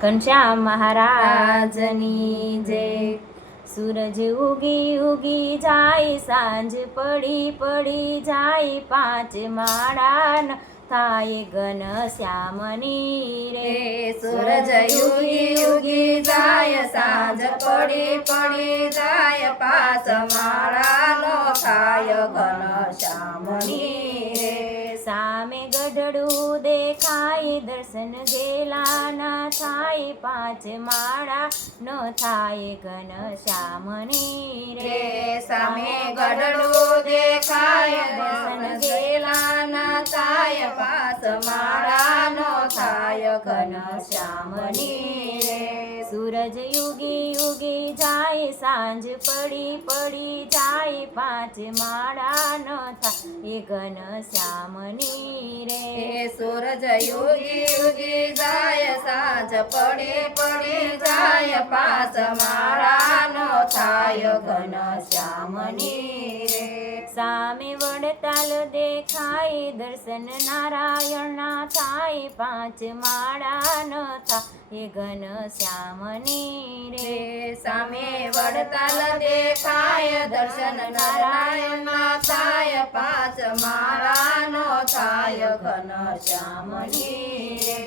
ઘનશ્યામ મહારાજની જય. સૂરજ ઉગી ઉગી જાય, સાંજ પડી પડી જાય, પાંચ માળા થાય ઘનશ્યામની રે. સૂરજ ઉગી ઉગી જાય, સાંજ પડી પડી જાય, પાંચ માળાનો થાય ઘનશ્યામની રે. સામે ગઢડું દેખાય, દર્શન ગેલા ન થાય, પાંચ માળા ન થાય ઘનશ્યામની રે. સામે ગઢડું દેખાય, દર્શન ગેલા ન થાય, પાંચ માળાનો થાય ઘનશ્યામની રે. સૂરજ ઉગી ઉગી જાય, સાંજ પડી પડી જાય, પાંચ માળા ન થાય ઘનશ્યામની રે. સૂરજ ઉગી ઉગી જાય, સાંજ પડી પડી જાય, પાંચ માળાનો થાય ઘનશ્યામની રે. સામે વડતાલ દેખાય, દર્શન નારાયણના થાય, પાંચ માળા ન થાય ઘનશ્યામની રે. સામે વડતાલ દેખાય, દર્શન નારાયણના થાય, પાંચ માળાનો થાય ઘનશ્યામની રે.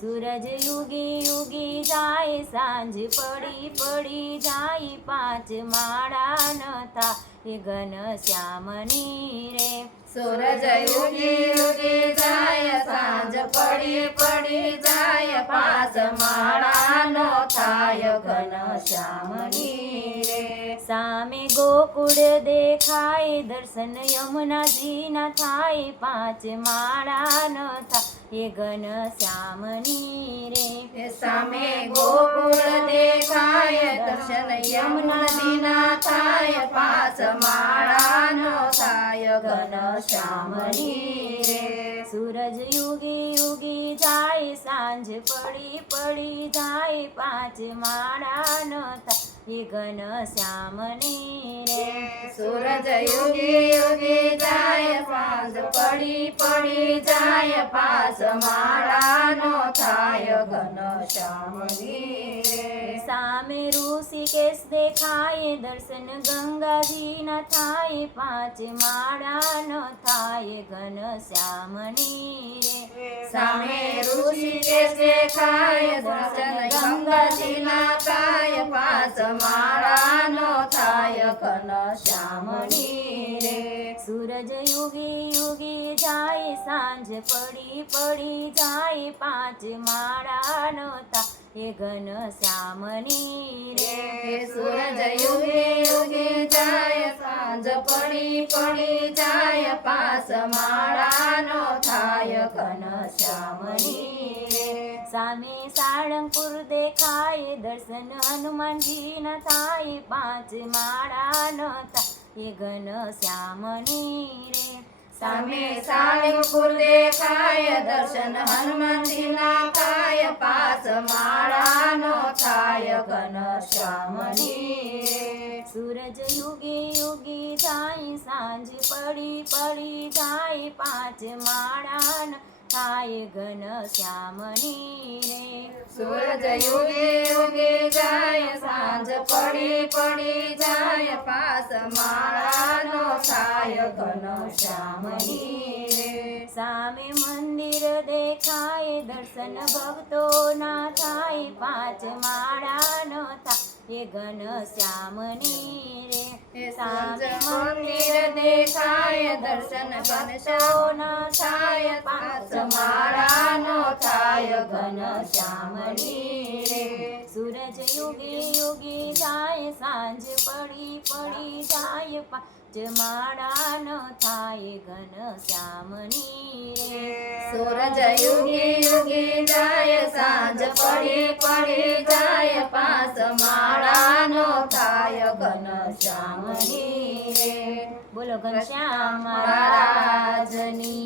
સૂરજ ઉગી ઉગી જાય, સાંજ પડી પડી જાય, પાંચ માળા ન થાય ઘનશ્યામની રે. સૂરજ ઉગી ઉગી જાય, સાંજ પડી પડી જાય, પાંચ માળાનો થાય ઘનશ્યામની રે. સામે ગોકુળ દેખાય, દર્શન યમુનાજીના થાય, પાંચ માળા ન થાય ઘનશ્યામની રે. સામે ગોકુળ દેખાય, દર્શન યમુનાજીના થાય, પાંચ માળાનો થાય ઘનશ્યામની રે. સૂરજ ઉગી ઉગી જાય, સાંજ પડી પડી જાય, પાંચ માળા ન થાય ઘનશ્યામની રે. સૂરજ ઉગી ઉગી જાય, સાંજ પડી પડી જાય, પાંચ માળાનો થાય ઘનશ્યામની રે. સામે ઋષિકેશ દેખાય, દર્શન ગંગાજીના થાય, પાંચ માળા ન થાય ઘનશ્યામની રે. સામે ઋષિકેશ દેખાય, દર્શન ગંગાજીના થાય, પાંચ માળાનો થાય ઘનશ્યામની રે. સૂરજ ઉગી ઉગી જાય, સાંજ પડી પડી જાય, પાંચ માળા ન થાય ઘનશ્યામની રે. સૂરજ ઉગી ઉગી જાય, સાંજ પડી પડી જાય, પાંચ માળાનો થાય ઘનશ્યામની રે. સામે સાળંગપુર દેખાય, દર્શન હનુમાનજીના થાય, પાંચ માળા ન થાય ઘનશ્યામની રે. સામે સાળંગપુર દેખાય, દર્શન હનુમાનજીના થાય, પાંચ માળાનો થાય ઘનશ્યામની રે. સૂરજ ઉગી ઉગી જાય, સાંજ પડી પડી જાય, પાંચ માળા ન થાય ઘનશ્યામની રે. સૂરજ ઉગી ઉગી જાય, સાંજ પડી પડી જાય, પાંચ માળાનો થાય ઘનશ્યામની રે. સામે મંદિર દેખાય, દર્શન ભક્તોના થાય, પાંચ માળા ન થાય ઘનશ્યામની રે. સાંજે મંદિર દેખાય, દર્શન ઘનશ્યામના થાય, પાંચ માળાનો થાય ઘનશ્યામની રે. સૂરજ ઉગી ઉગી જાય, સાંજ પડી પડી જાય, પાંચ માળા ન થાય ઘનશ્યામની રે. સૂરજ ઉગી ઉગી જાય, સાંજ પડી પડી જાય, પાંચ માળાનો થાય ઘનશ્યામની રે. બોલો ઘનશ્યામ મહારાજની